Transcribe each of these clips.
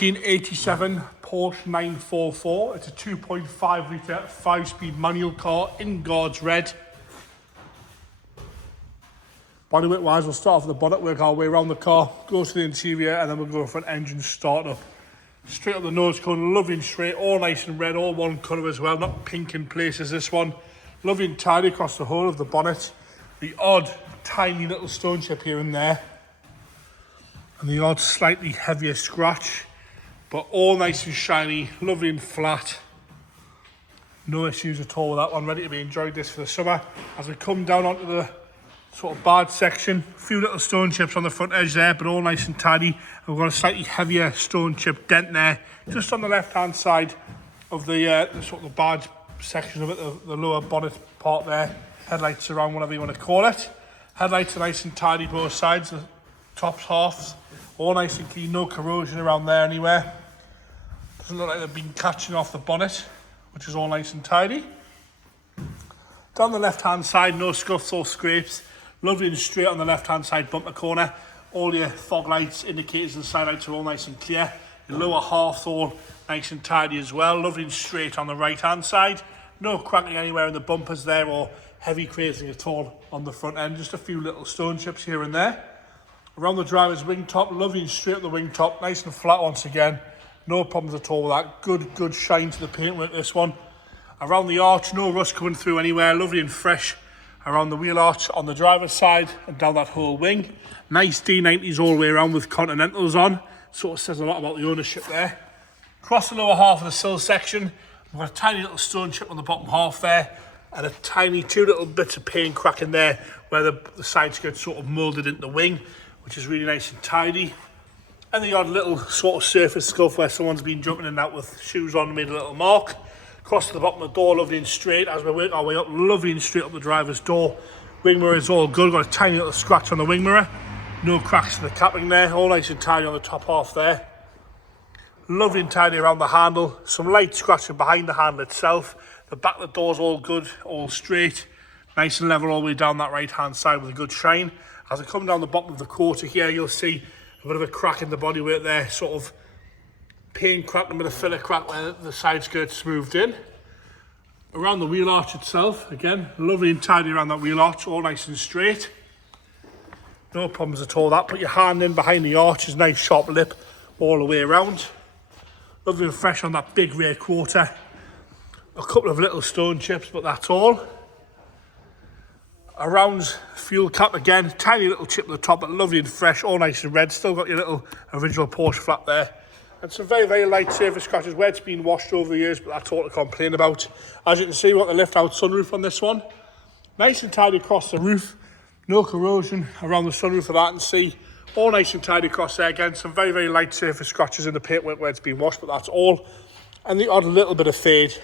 1987 Porsche 944. It's a 2.5 litre 5-speed manual car in God's red. Bodyweight wise, we'll start off at the bonnet, work our way around the car, go to the interior, and then we'll go for an engine start up. Straight up the nose cone, lovely and straight, all nice and red, all one colour as well, not pink in places. This one, lovely and tidy across the whole of the bonnet. The odd tiny little stone chip here and there, and the odd slightly heavier scratch, but all nice and shiny, lovely and flat. No issues at all with that one, ready to be enjoyed this for the summer. As we come down onto the sort of barge section, a few little stone chips on the front edge there, but all nice and tidy. And we've got a slightly heavier stone chip dent there, just on the left hand side of the sort of the barge section of it, the lower bonnet part there. Headlights around, whatever you want to call it. Headlights are nice and tidy both sides, the top halves, all nice and clean, no corrosion around there anywhere. Doesn't look like they've been catching off the bonnet, which is all nice and tidy. Down the left hand side, no scuffs or scrapes. Lovely and straight on the left hand side bumper corner. All your fog lights, indicators and side lights are all nice and clear. Your lower half's all nice and tidy as well. Lovely and straight on the right hand side. No cracking anywhere in the bumpers there or heavy crazing at all on the front end. Just a few little stone chips here and there. Around the driver's wing top, lovely and straight on the wing top. Nice and flat once again. No problems at all with that. Good shine to the paintwork this one. Around the arch, no rust coming through anywhere. Lovely and fresh around the wheel arch on the driver's side and down that whole wing. Nice D90s all the way around with Continentals on. Sort of says a lot about the ownership there. Across the lower half of the sill section, we've got a tiny little stone chip on the bottom half there and a tiny two little bits of paint crack in there where the side skirt's sort of moulded into the wing, which is really nice and tidy. And the odd little sort of surface scuff where someone's been jumping in and out with shoes on, made a little mark. Across to the bottom of the door, lovely and straight. As we work our way up, lovely and straight up the driver's door. Wing mirror is all good. Got a tiny little scratch on the wing mirror. No cracks in the capping there. All nice and tidy on the top half there. Lovely and tidy around the handle. Some light scratching behind the handle itself. The back of the door's all good, all straight. Nice and level all the way down that right hand side with a good shine. As I come down the bottom of the quarter here, you'll see a bit of a crack in the bodywork there, sort of paint crack, a bit of filler crack where the side skirt's smoothed in. Around the wheel arch itself, again, lovely and tidy around that wheel arch, all nice and straight. No problems at all that. Put your hand in behind the arch, is nice sharp lip all the way around. Lovely and fresh on that big rear quarter. A couple of little stone chips, but that's all. Around fuel cap again, tiny little chip at the top, but lovely and fresh, all nice and red. Still got your little original Porsche flap there. And some very light surface scratches where it's been washed over the years, but that's all to complain about. As you can see, we've got the lift out sunroof on this one. Nice and tidy across the roof. No corrosion around the sunroof for that, and see. All nice and tidy across there again. Some very light surface scratches in the paintwork where it's been washed, but that's all. And the odd little bit of fade.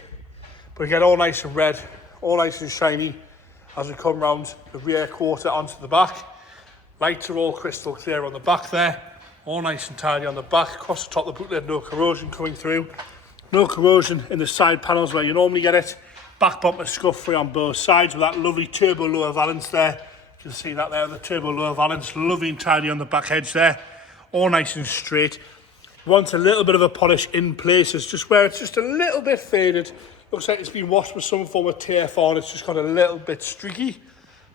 But again, all nice and red, all nice and shiny. As we come round the rear quarter onto the back. Lights are all crystal clear on the back there. All nice and tidy on the back. Across the top of the boot lid, no corrosion coming through. No corrosion in the side panels where you normally get it. Back bumper scuff free on both sides with that lovely turbo lower valance there. You can see that there, the turbo lower valance. Lovely and tidy on the back edge there. All nice and straight. Wants a little bit of a polish in places, just where it's just a little bit faded. Looks like it's been washed with some form of TFR and it's just got a little bit streaky.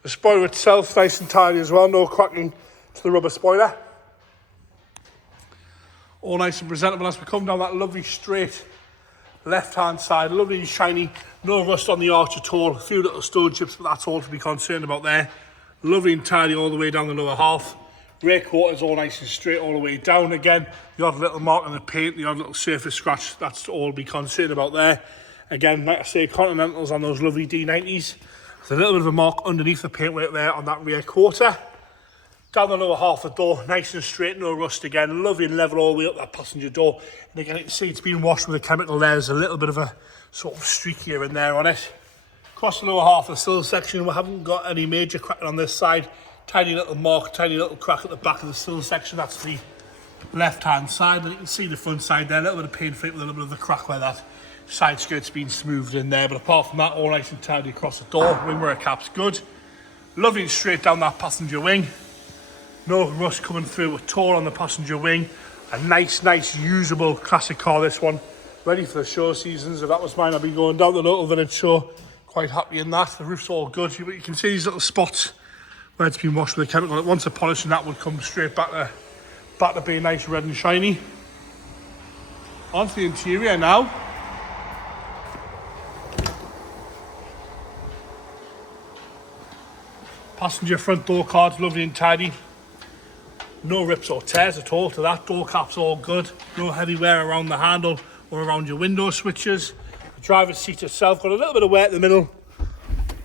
The spoiler itself nice and tidy as well, no cracking to the rubber spoiler. All nice and presentable as we come down that lovely straight left hand side, lovely and shiny, no rust on the arch at all, a few little stone chips, but that's all to be concerned about there. Lovely and tidy all the way down the lower half. Rear quarters all nice and straight all the way down again. The odd little mark on the paint, the odd little surface scratch, that's all to be concerned about there. Again, like I say, Continentals on those lovely D90s. There's a little bit of a mark underneath the paintwork there on that rear quarter. Down the lower half of the door, nice and straight, no rust again. Lovely and level all the way up that passenger door. And again, you can see it's been washed with a chemical there. There's a little bit of a sort of streak here and there on it. Across the lower half of the sill section, we haven't got any major cracking on this side. Tiny little mark, tiny little crack at the back of the sill section. That's the left-hand side. And you can see the front side there, a little bit of paint flake with a little bit of a crack where that side skirt's been smoothed in there, but apart from that, all nice and tidy across the door. Wing mirror cap's good. Lovely and straight down that passenger wing. No rust coming through at all on the passenger wing. A nice usable classic car, this one. Ready for the show seasons. If that was mine, I'd be going down to the local village show. Quite happy in that. The roof's all good. But you can see these little spots where it's been washed with a chemical. Once the polish and that would come straight back to being nice, red and shiny. Onto the interior now. Passenger front door cards, lovely and tidy. No rips or tears at all to that. Door cap's all good. No heavy wear around the handle or around your window switches. The driver's seat itself got a little bit of wear in the middle.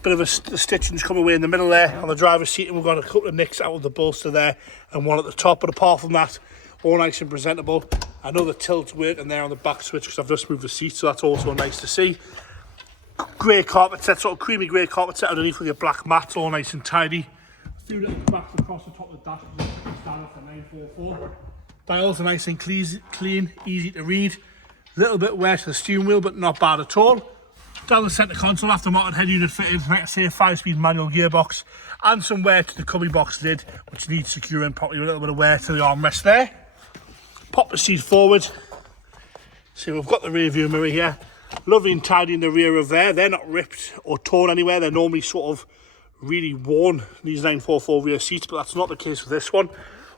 Bit of the stitching's come away in the middle there on the driver's seat, and we've got a couple of nicks out of the bolster there and one at the top. But apart from that, all nice and presentable. I know the tilt's working there on the back switch because I've just moved the seat, so that's also nice to see. Grey carpet set, sort of creamy grey carpet set underneath with your black mats, all nice and tidy. A few little cracks across the top of the dash, standard for 944. Dials are nice and clean, easy to read. A little bit wet to the steering wheel, but not bad at all. Down the centre console, aftermarket head unit fitted, like I say, a 5-speed manual gearbox, and some wear to the cubby box lid, which needs securing properly, with a little bit of wear to the armrest there. Pop the seat forward. See, we've got the rear view mirror here. Lovely and tidy in the rear of there. They're not ripped or torn anywhere. They're normally sort of really worn, these 944 rear seats, but that's not the case with this one.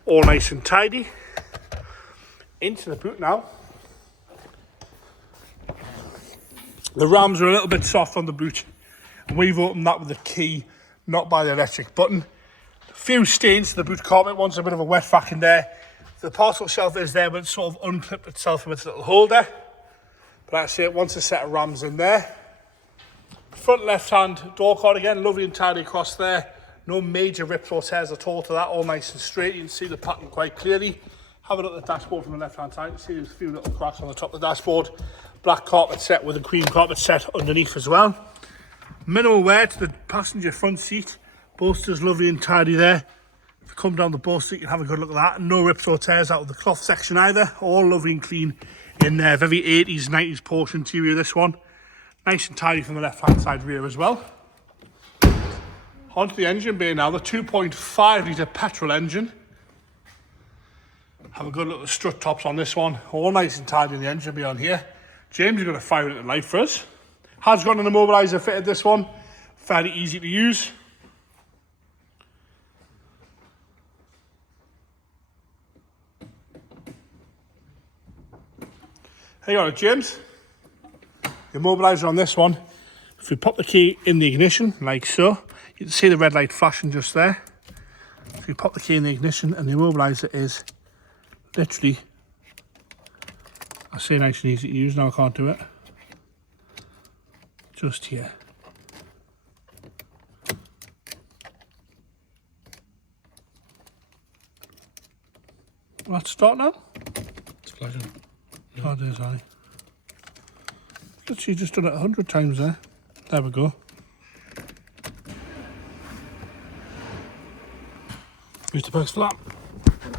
All nice and tidy. Into the boot now. The rams are a little bit soft on the boot, and we've opened that with the key, not by the electric button. A few stains to the boot carpet. One's a bit of a wet vac in there. The parcel shelf is there, but it's sort of unclipped itself from its little holder. But like I say, once a set of rams in there. Front left-hand door card again, lovely and tidy across there. No major rips or tears at all to that, all nice and straight. You can see the pattern quite clearly. Have a look at the dashboard from the left-hand side. You see there's a few little cracks on the top of the dashboard. Black carpet set with a cream carpet set underneath as well. Minimal wear to the passenger front seat. Bolster's lovely and tidy there. If you come down the bolster, you can have a good look at that. No rips or tears out of the cloth section either. All lovely and clean in there. Very 80s, 90s Porsche interior, this one. Nice and tidy from the left-hand side rear as well. Onto the engine bay now. The 2.5 litre petrol engine. Have a good look at the strut tops on this one. All nice and tidy in the engine bay on here. James is going to fire it at light for us. Has got an immobiliser fitted, this one. Fairly easy to use. Hang on, James. The immobiliser on this one. If we pop the key in the ignition, like so, you can see the red light flashing just there. If you pop the key in the ignition, and the immobiliser is literally, I say nice and easy to use, now I can't do it. Just here. Let's start now. It's flashing. Yeah. Oh, there's I. Literally just done it 100 times there. There we go. Booster box flap.